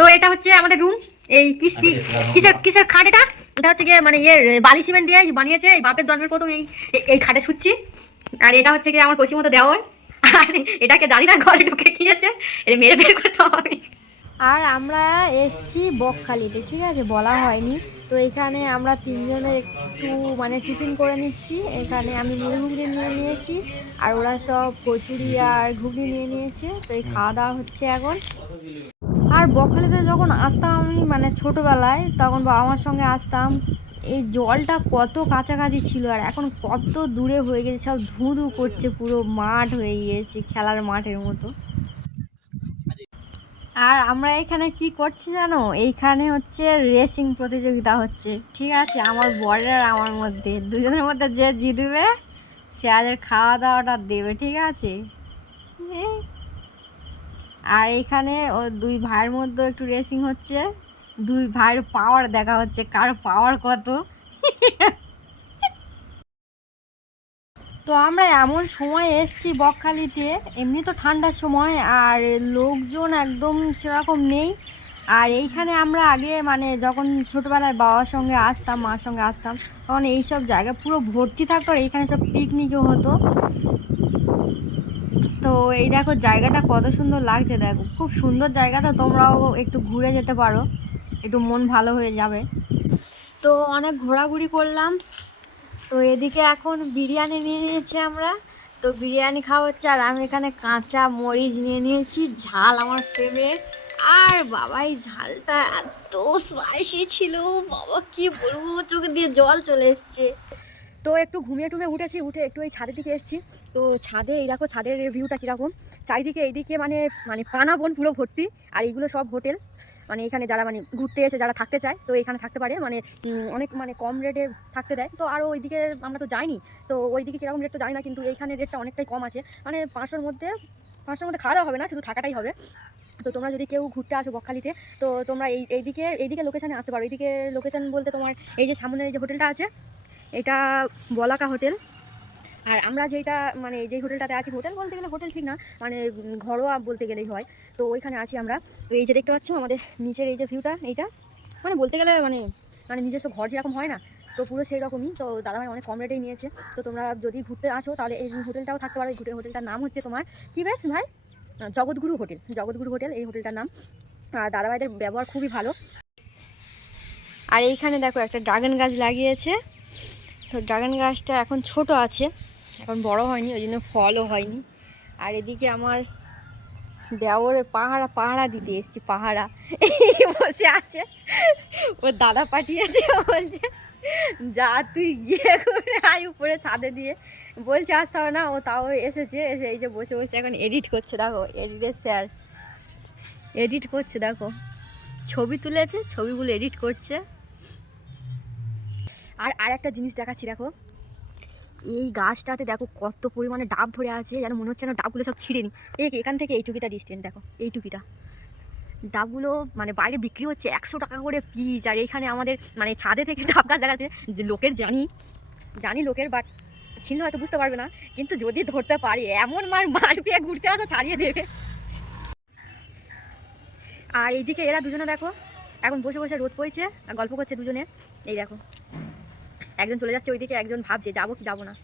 তো এটা হচ্ছে আমাদের রুম। এই কিসের কিসের খাট এটা? এটা হচ্ছে গিয়ে মানে বালি সিমেন্ট দিয়ে বানিয়েছে। এই বাপের জন্মের প্রথম এই এই খাটে শুচ্ছি। আর এটা হচ্ছে গিয়ে আমার পশ্চিমবঙ্গ দেওয়ার। আর এটাকে জানি না ঘরে ঢুকে গিয়েছে, এটা মেরে বের করতে হবে। আর আমরা এসছি বকখালিতে, ঠিক আছে, বলা হয়নি। তো এখানে আমরা তিনজনে একটু মানে টিফিন করে নিচ্ছি। এখানে আমি মুড়ি ঘুগনি নিয়ে নিয়েছি, আর ওরা সব কচুরি আর ঘুগনি নিয়ে নিয়েছে। তো এই খাওয়া দাওয়া হচ্ছে এখন। আর বকখালিতে যখন আসতাম আমি মানে ছোটোবেলায়, তখন বাবা মার সঙ্গে আসতাম। এই জলটা কত কাছাকাছি ছিল, আর এখন কত দূরে হয়ে গেছে, সব ধুঁ ধুঁ করছে, পুরো মাঠ হয়ে গিয়েছে খেলার মাঠের মতো। আর আমরা এখানে কি করছি জানো? এইখানে হচ্ছে রেসিং প্রতিযোগিতা হচ্ছে, ঠিক আছে। আমার বরের আর আমার মধ্যে, দুজনের মধ্যে যে জিতবে সে আজের খাওয়া দাওয়াটা দেবে, ঠিক আছে। আর এখানে ও দুই ভাইয়ের মধ্যে একটু রেসিং হচ্ছে, দুই ভাইয়ের পাওয়ার দেখা হচ্ছে কার পাওয়ার কত। তো আমরা এমন সময় এসছি বকখালিতে, এমনি তো ঠান্ডার সময়, আর লোকজন একদম সেরকম নেই। আর এইখানে আমরা আগে মানে যখন ছোটোবেলায় বাবার সঙ্গে আসতাম, মার সঙ্গে আসতাম, তখন এইসব জায়গা পুরো ভর্তি থাকতো, আর এইখানে সব পিকনিকও হতো। তো এই দেখো জায়গাটা কত সুন্দর লাগছে, দেখো খুব সুন্দর জায়গাটা, তোমরাও একটু ঘুরে যেতে পারো, একটু মন ভালো হয়ে যাবে। তো অনেক ঘোরাঘুরি করলাম। তো এদিকে এখন বিরিয়ানি নিয়ে নিয়েছি আমরা। তো বিরিয়ানি খাওয়া হচ্ছে, আর আমি এখানে কাঁচা মরিচ নিয়ে নিয়েছি, ঝাল আমার ফেভারিট। আর বাবা এই ঝালটা এত স্পাইসি ছিল, বাবা কি বলবো, চোখে দিয়ে জল চলে এসছে। তো একটু ঘুমিয়ে টুমিয়ে উঠেছি, উঠে একটু এই ছাদের দিকে এসেছি। তো ছাদে এই দেখো ছাদের ভিউটা কীরকম, চারিদিকে এইদিকে মানে মানে পানা বন পুরো ভর্তি। আর এইগুলো সব হোটেল, মানে এখানে যারা মানে ঘুরতে এসে যারা থাকতে চায় তো এখানে থাকতে পারে, মানে অনেক মানে কম রেটে থাকতে দেয়। তো আরও ওইদিকে আমরা তো যাইনি, তো ওইদিকে কীরকম রেট তো জানি না, কিন্তু এইখানে রেটটা অনেকটাই কম আছে, মানে 500-র মধ্যে খাওয়া দাওয়া হবে না, শুধু থাকাটাই হবে। তো তোমরা যদি কেউ ঘুরতে আসো বকখালিতে, তো তোমরা এইদিকে লোকেশানে আসতে পারো। এইদিকে লোকেশান বলতে তোমার এই যে সামনের এই যে হোটেলটা আছে, এটা বলাকা হোটেল। আর আমরা যেটা মানে যেই হোটেলটাতে আছি, হোটেল বলতে গেলে হোটেল ঠিক না, মানে ঘরোয়া বলতে গেলেই হয়। তো ওইখানে আছি আমরা। তো এই যে দেখতে পাচ্ছ আমাদের নিচের এই যে ভিউটা, এইটা মানে বলতে গেলে মানে মানে নিজস্ব ঘর যেরকম হয় না, তো পুরো সেই রকমই। তো দাদাভাই অনেক কম রেটেই নিয়েছে। তো তোমরা যদি ঘুরতে আসো তাহলে এই হোটেলটাও থাকতে পারো। এই হোটেলটার নাম হচ্ছে তোমার কি বেশ ভাই, জগৎগুরু হোটেল। জগৎগুরু হোটেল এই হোটেলটার নাম। আর দাদাভাইদের ব্যবহার খুবই ভালো। আর এইখানে দেখো একটা ড্রাগন গাছ লাগিয়েছে। তো ড্রাগন গাছটা এখন ছোট আছে, এখন বড় হয়নি, ওই জন্য ফলও হয়নি। আর এদিকে আমার দেওরে পাহারা দিতে এসছি, পাহারা বসে আছে, ওর দাদা পাঠিয়েছে, বলছে যা তুই গিয়ে করে আয় উপরে ছাদে দিয়ে, বলছে আসতে হবে না, ও তাও এসেছে। এসে এই যে বসে বসে এখন এডিট করছে, দেখো এডিটের স্যার এডিট করছে, দেখো ছবি তুলেছে, ছবিগুলো এডিট করছে। আর একটা জিনিস দেখাচ্ছি, দেখো এই গাছটাতে দেখো কত পরিমাণে ডাব ধরে আছে, যেন মনে হচ্ছে না ডাবগুলো সব ছিঁড়ে নি। এখান থেকে এইটুকিটা ডিস্টেন্স, দেখো এইটুকিটা ডাবগুলো মানে বাইরে বিক্রি হচ্ছে 100 টাকা করে পিস। আর এইখানে আমাদের মানে ছাদে থেকে ডাব গাছ দেখাচ্ছে, যে লোকের জানি লোকের, বাট ছিনলে হয়তো বুঝতে পারবে না, কিন্তু যদি ধরতে পারি এমন মার পেয়ে ঘুরতে আসা ছাড়িয়ে দেবে। আর এইদিকে এরা দুজনে দেখো এখন বসে বসে রোদ পড়ছে আর গল্প করছে দুজনে। এই দেখো একজন চলে যাচ্ছে ওইদিকে, একজন ভাবছে যাবো কি যাবো না।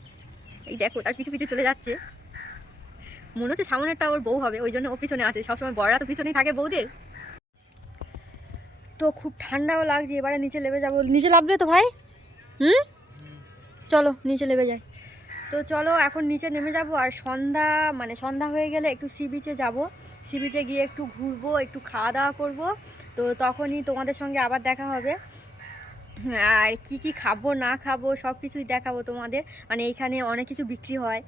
এই দেখো তার পিছু পিছু চলে যাচ্ছে, মনে হচ্ছে সামনেরটা ওর বউ হবে, ওই জন্য ও পিছনে আছে। সবসময় বড়রা তো পিছনেই থাকে বউদের। তো খুব ঠান্ডাও লাগছে, এবারে নিচে নেমে যাবো। নিচে নামবে তো ভাই? চলো নিচে নেমে যাই। তো চলো এখন নিচে নেমে যাব। আর সন্ধ্যা হয়ে গেলে একটু সি বিচে যাবো, সি বিচে গিয়ে একটু ঘুরবো, একটু খাওয়া দাওয়া করবো। তো তখনই তোমাদের সঙ্গে আবার দেখা হবে। আর কি খাবো না খাবো সব কিছুই দেখাবো তোমাদের। মানে এইখানে অনেক কিছু বিক্রি হয়,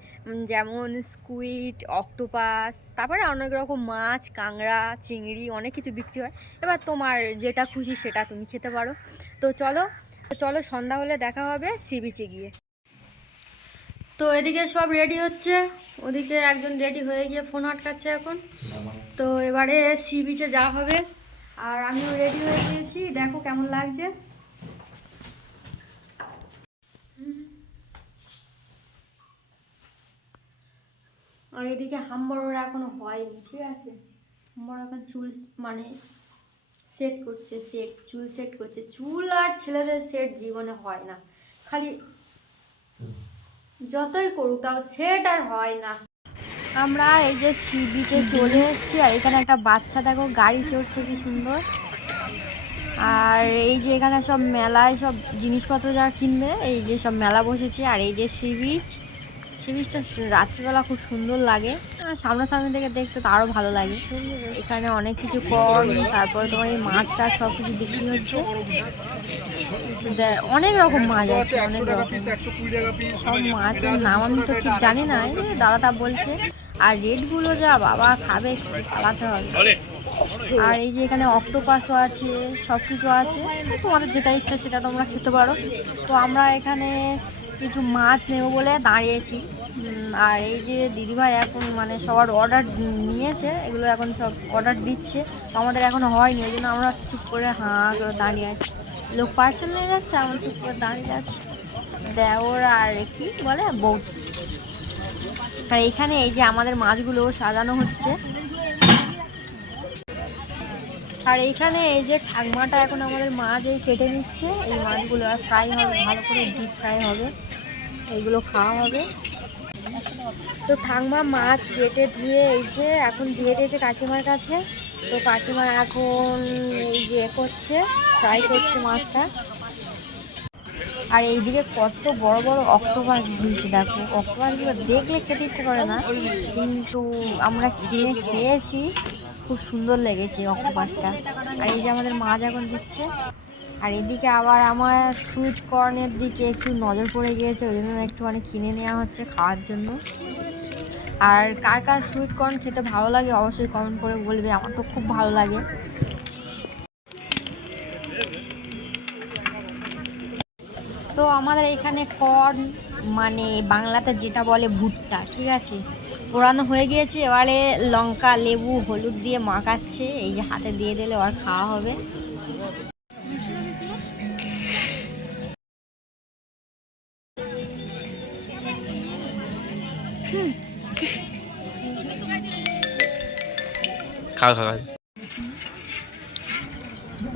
যেমন স্কুইড, অক্টোপাস, তারপরে অনেক রকম মাছ, কাঁকড়া, চিংড়ি, অনেক কিছু বিক্রি হয়। এবার তোমার যেটা খুশি সেটা তুমি খেতে পারো। তো চলো সন্ধ্যা হলে দেখা হবে সি বিচে গিয়ে। তো এদিকে সব রেডি হচ্ছে, ওদিকে একজন রেডি হয়ে গিয়ে ফোন আটকাচ্ছে এখন। তো এবারে সি বিচে যাওয়া হবে, আর আমিও রেডি হয়ে গিয়েছি, দেখো কেমন লাগছে। আর এদিকে হামবড়োরা এখনো হয়নি, ঠিক আছে। হামবড়ো এখন চুল মানে সেট করছে, চুল সেট করছে। চুল আর ছেলেদের সেট জীবনে হয় না, খালি যতই করুক তাও সেট আর হয় না। আমরা এই যে সি বিচে চলে এসেছি, আর এখানে একটা বাচ্চা দেখো গাড়ি চড়ছে কি সুন্দর। আর এই যে এখানে সব মেলায় সব জিনিসপত্র যারা কিনবে, এই যে সব মেলা বসেছে। আর এই যে সি বিচটা রাত্রিবেলা খুব সুন্দর লাগে, সামনাসামনি থেকে দেখতে তো আরও ভালো লাগে। এখানে অনেক কিছু কর্ন, তারপরে তোমার এই মাছ টাছ সব কিছু বিক্রি হচ্ছে। অনেক রকম মাছ আছে, অনেক রকম সব মাছের নাম আমি তো ঠিক জানি না, এই দাদাটা বলছে। আর রেটগুলো যা বাবা, খাবে পালাতে হবে। আর এই যে এখানে অক্টোপাসও আছে, সব কিছু আছে, তোমাদের যেটা ইচ্ছা সেটা তোমরা খেতে পারো। তো আমরা এখানে কিছু মাছ নেব বলে দাঁড়িয়েছি। আর এই যে দিদিভাই এখন মানে সবার অর্ডার নিয়েছে, এগুলো এখন সব অর্ডার দিচ্ছে। তো আমাদের এখনও হয়নি, ওই জন্য আমরা চুপ করে হাঁ করে দাঁড়িয়ে আছি। লোক পার্সেল নিয়ে যাচ্ছে, আমরা চুপ করে দাঁড়িয়ে আছি। দেওর আর কি বলে বৌদি। আর এখানে এই যে আমাদের মাছগুলো সাজানো হচ্ছে। আর এইখানে এই যে ঠাকমাটা এখন আমাদের মাছ এই কেটে নিচ্ছে, এই মাছগুলো আর ফ্রাই হবে, ভালো করে ডিপ ফ্রাই হবে, এইগুলো খাওয়া হবে। তো ঠাকমা মাছ কেটে ধুয়ে এই যে এখন দিয়ে দিয়েছে কাকিমার কাছে। তো কাকিমা এখন এই যে করছে, ফ্রাই করছে মাছটা। আর এইদিকে কত বড় বড় অক্টোপাস ঝুলছে দেখো। অক্টোপাসগুলো দেখলে খেতে ইচ্ছে করে না, কিন্তু আমরা কিনে খেয়েছি, খুব সুন্দর লেগেছে অক্টোপাসটা। আর এই যে আমাদের মাছ এখন দিচ্ছে। আর এদিকে আবার আমার সুইট কর্নের দিকে একটু নজর পড়ে গিয়েছে, ওই জন্য একটুখানি কিনে নেওয়া হচ্ছে খাওয়ার জন্য। আর কার কার সুইট কর্ন খেতে ভালো লাগে অবশ্যই কমেন্ট করে বলবে, আমার তো খুব ভালো লাগে। তো আমাদের এখানে কর্ন মানে বাংলাতে যেটা বলে ভুট্টা, ঠিক আছে, পোড়ানো হয়ে গিয়েছে। এবারে লঙ্কা, লেবু, হলুদ দিয়ে মাখাচ্ছে, এই যে হাতে দিয়ে দিলে আর খাওয়া হবে।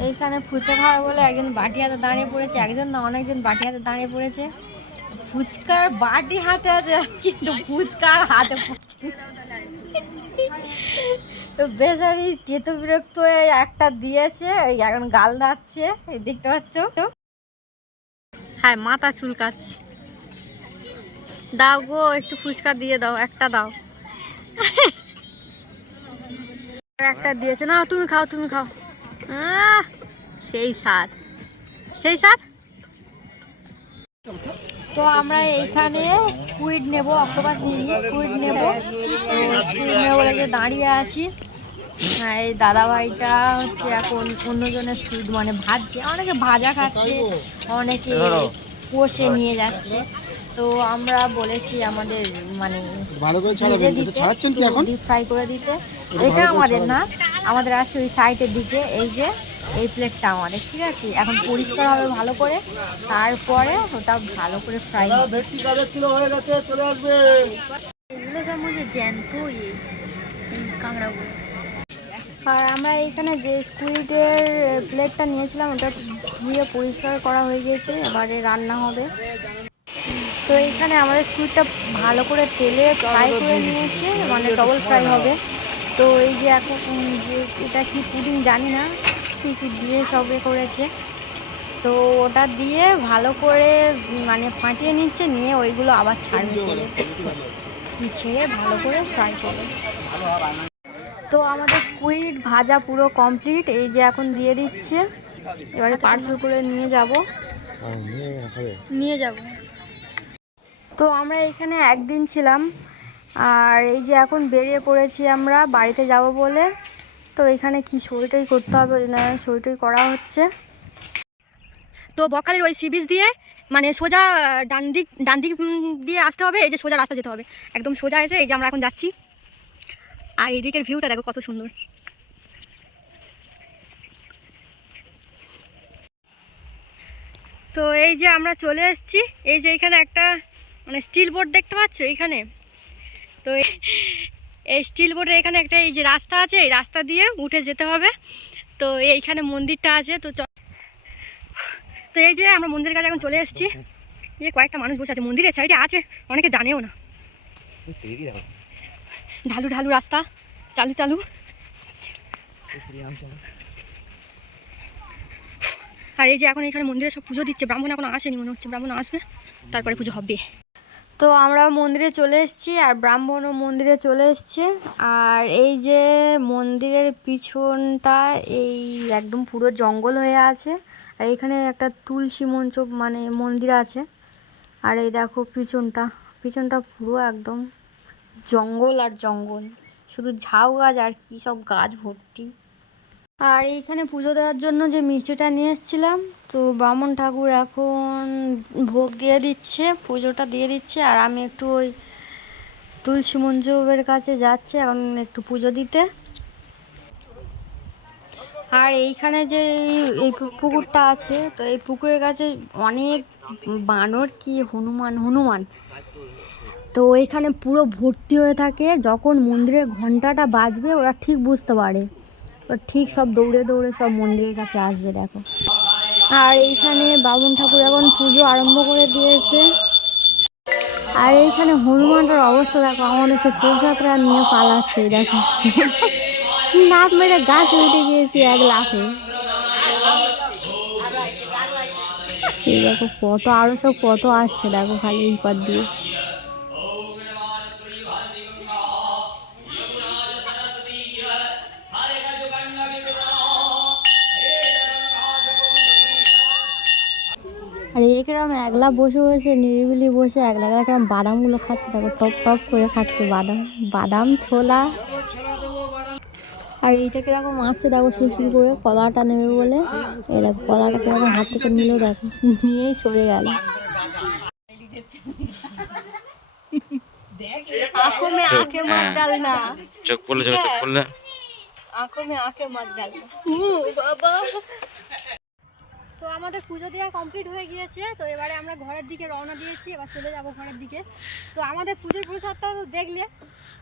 এইখানে ফুচকা খাওয়া বলে একজন বাটি হাতে দাঁড়িয়ে পড়েছে, একজন না অনেকজন বাটি হাতে দাঁড়িয়ে পড়েছে। ফুচকার বাটি হাতে আছে, কিন্তু ফুচকার হাতে পড়ছে। তো বেচারি তেতো বিরক্ত হয়ে একটা দিয়েছে, এখন গাল নাচছে, দেখতে পাচ্ছ। হ্যাঁ, মাথা চুলকাচ্ছে। দাও গো, একটু ফুচকা দিয়ে দাও, একটা দাও। একটা দিয়েছে, না তুমি খাও, তুমি খাও। সেই স্বাদ, সেই স্বাদ। তো আমরা এইখানে স্কুইড নেব, অক্টোপাস নিয়ে স্কুইড নেব। স্কুইড নেব বলে যে দাঁড়িয়ে আছি। হ্যাঁ, এই দাদাভাইটা হচ্ছে এখন অন্যজনের স্কুইড মানে ভাজছে, অনেকে ভাজা খাচ্ছে, অনেকে কষে নিয়ে যাচ্ছে। তো আমরা বলেছি আমাদের মানে ডিপ ফ্রাই করে দিতে। এটা আমাদের না, আমাদের আছে ওই সাইডের দিকে, এই যে এই প্লেটটা আমাদের, ঠিক আছে। এখন পরিষ্কার হবে ভালো করে, তারপরে ওটা ভালো করে ফ্রাই হবে। এগুলো যেমন জ্যান্ত কাঁকড়াগুলো। আর আমরা এইখানে যে স্কুইডের প্লেটটা নিয়েছিলাম, ওটা ধুয়ে পরিষ্কার করা হয়ে গেছে, এবারে রান্না হবে। তো এইখানে আমাদের স্কুইডটা ভালো করে তেলে ফ্রাই করে নিয়েছে, মানে ডবল ফ্রাই হবে। তো এই যে এখন যে এটা কি পুডিং জানি না, কী কী দিয়ে সবে করেছে। তো ওটা দিয়ে ভালো করে মানে ফাটিয়ে নিচ্ছে, নিয়ে ওইগুলো আবার ছাড়বে, ছেড়ে ভালো করে ফ্রাই করবে। তো আমাদের স্কুইড ভাজা পুরো কমপ্লিট, এই যে এখন দিয়ে দিচ্ছে। এবারে পার্সেল করে নিয়ে যাব। তো আমরা এখানে একদিন ছিলাম, আর এই যে এখন বেরিয়ে পড়েছি আমরা বাড়িতে যাব বলে। তো এখানে কি সইটাই করতে হবে, ওই জন্য সইটাই করা হচ্ছে। তো বকখালির ওই সি বিচ দিয়ে মানে সোজা ডান দিক দিয়ে আসতে হবে, এই যে সোজা রাস্তা যেতে হবে, একদম সোজা এসে এই যে আমরা এখন যাচ্ছি। আর এদিকের ভিউটা দেখো কত সুন্দর। তো এই যে আমরা চলে এসেছি, এই যে এখানে একটা মানে স্টিল বোর্ড দেখতে পাচ্ছ এইখানে। তো এই স্টিল বোর্ডের এখানে একটা এই যে রাস্তা আছে, এই রাস্তা দিয়ে উঠে যেতে হবে। তো তো এইখানে মন্দিরটা আছে। তো তো এই যে আমরা মন্দিরের কাছে এখন চলে এসেছি। এই কয়েকটা মানুষ বসে আছে, মন্দিরের সাইডে আছে, অনেকে জানেও না। ঢালু ঢালু রাস্তা, চালু চালু। আর এই যে এখন এখানে মন্দিরে সব পুজো দিচ্ছে, ব্রাহ্মণ এখন আসেনি মনে হচ্ছে, ব্রাহ্মণ আসবে তারপরে পুজো হবে। তো আমরা মন্দিরে চলে এসেছি আর ব্রাহ্মণও মন্দিরে চলে এসছে। আর এই যে মন্দিরের পিছনটা এই একদম পুরো জঙ্গল হয়ে আছে, আর এখানে একটা তুলসী মঞ্চ মানে মন্দির আছে। আর এই দেখো পিছনটা পুরো একদম জঙ্গল আর জঙ্গল, শুধু ঝাউ গাছ আর কি সব গাছ ভর্তি। আর এইখানে পুজো দেওয়ার জন্য যে মিষ্টিটা নিয়ে এসেছিলাম, তো ব্রাহ্মণ ঠাকুর এখন ভোগ দিয়ে দিচ্ছে, পুজোটা দিয়ে দিচ্ছে। আর আমি একটু ওই তুলসী মঞ্জুবের কাছে যাচ্ছি এখন একটু পুজো দিতে। আর এইখানে যে এই পুকুরটা আছে, তো এই পুকুরের কাছে অনেক বানর কি হনুমান তো ওইখানে পুরো ভর্তি হয়ে থাকে। যখন মন্দিরের ঘন্টাটা বাজবে ওরা ঠিক বুঝতে পারে, ঠিক সব দৌড়ে দৌড়ে সব মন্দিরের কাছে আসবে দেখো। আর এইখানে বামুন ঠাকুর এখন পুজো আরম্ভ করে দিয়েছে। আর এইখানে হনুমানটার অবস্থা দেখো, আমাদের সে প্রসাদরা নিয়ে পালাচ্ছে দেখো। লাফ মেরে গাছে উঠে গিয়েছি এক লাফে। এই দেখো কত আরো সব কত আসছে দেখো খালি এই পথ দিয়ে। আর একরকম একলা বসে বসে নিরিবিলি বসে একলা একরকম বাদামগুলো খাচ্ছে দেখো, টপ টপ করে খাচ্ছে বাদাম ছোলা। আর এইটা কিরকম আসছে দেখো সুর করে, কলাটা নেবে বলে এই দেখো কলাটা কিরকম হাত থেকে নিল দেখো, নিয়েই সরে গেল। आंखों में आंखें मत डालना, चोख पड़ले चोख पड़ले आंखों में आंखें मत डालना बाबा। তো আমাদের পুজো দেওয়া কমপ্লিট হয়ে গিয়েছে। তো এবারে আমরা ঘরের দিকে রওনা দিয়েছি, এবার চলে যাব ঘরের দিকে। তো আমাদের পুজোর প্রসাদটা দেখলে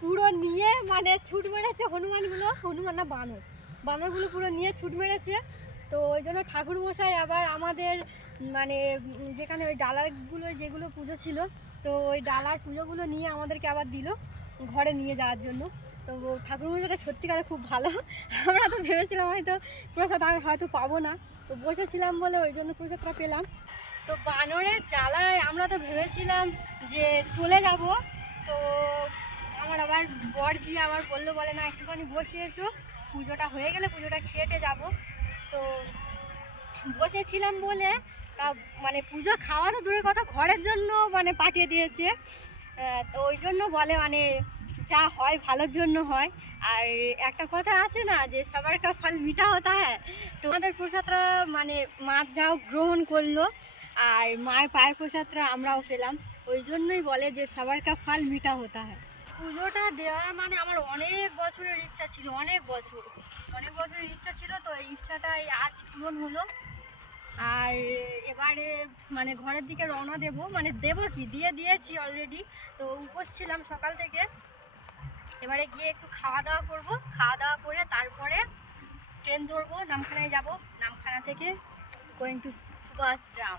পুরো নিয়ে মানে ছুট মেরেছে হনুমান না বানরগুলো পুরো নিয়ে ছুট মেরেছে। তো ওই জন্য ঠাকুরমশাই আবার আমাদের মানে যেখানে ওই ডালাগুলো যেগুলো পুজো ছিল, তো ওই ডালার পুজোগুলো নিয়ে আমাদেরকে আবার দিল ঘরে নিয়ে যাওয়ার জন্য। তো ঠাকুরমশাইটা সত্যিকারে খুব ভালো। আমরা তো ভেবেছিলাম হয়তো প্রসাদ আমি হয়তো পাবো না, তো বসেছিলাম বলে ওই জন্য প্রসাদটা পেলাম। তো বানরের জ্বালায় আমরা তো ভেবেছিলাম যে চলে যাব। তো আমার আবার বরজি আবার বলে না একটুখানি বসে এসো, পুজোটা হয়ে গেলে পুজোটা খেটে যাব। তো বসেছিলাম বলে তা মানে পুজো খাওয়া তো দূরের কথা, ঘরের জন্য মানে পাঠিয়ে দিয়েছে। তো ওই জন্য বলে মানে যা হয় ভালোর জন্য হয়। আর একটা কথা আছে না যে সবার কা ফল মিঠা হতা হ্যাঁ, তোমাদের প্রসাদটা মানে মা যাও গ্রহণ করলো আর মায়ের পায়ের প্রসাদটা আমরাও পেলাম, ওই জন্যই বলে যে সবার কা ফল মিঠা হতা হ্যাঁ। পুজোটা দেওয়া মানে আমার অনেক বছরের ইচ্ছা ছিল, অনেক বছরের ইচ্ছা ছিল। তো এই ইচ্ছাটাই আজ পূরণ হলো। আর এবারে মানে ঘরের দিকে রওনা দেবো কি দিয়ে দিয়েছি অলরেডি। তো উপোস ছিলাম সকাল থেকে, এবারে গিয়ে একটু খাওয়া দাওয়া করবো, খাওয়া দাওয়া করে তারপরে ট্রেন ধরবো, নামখানায় যাব, নামখানা থেকে গোয়িং টু সুভাষগ্রাম।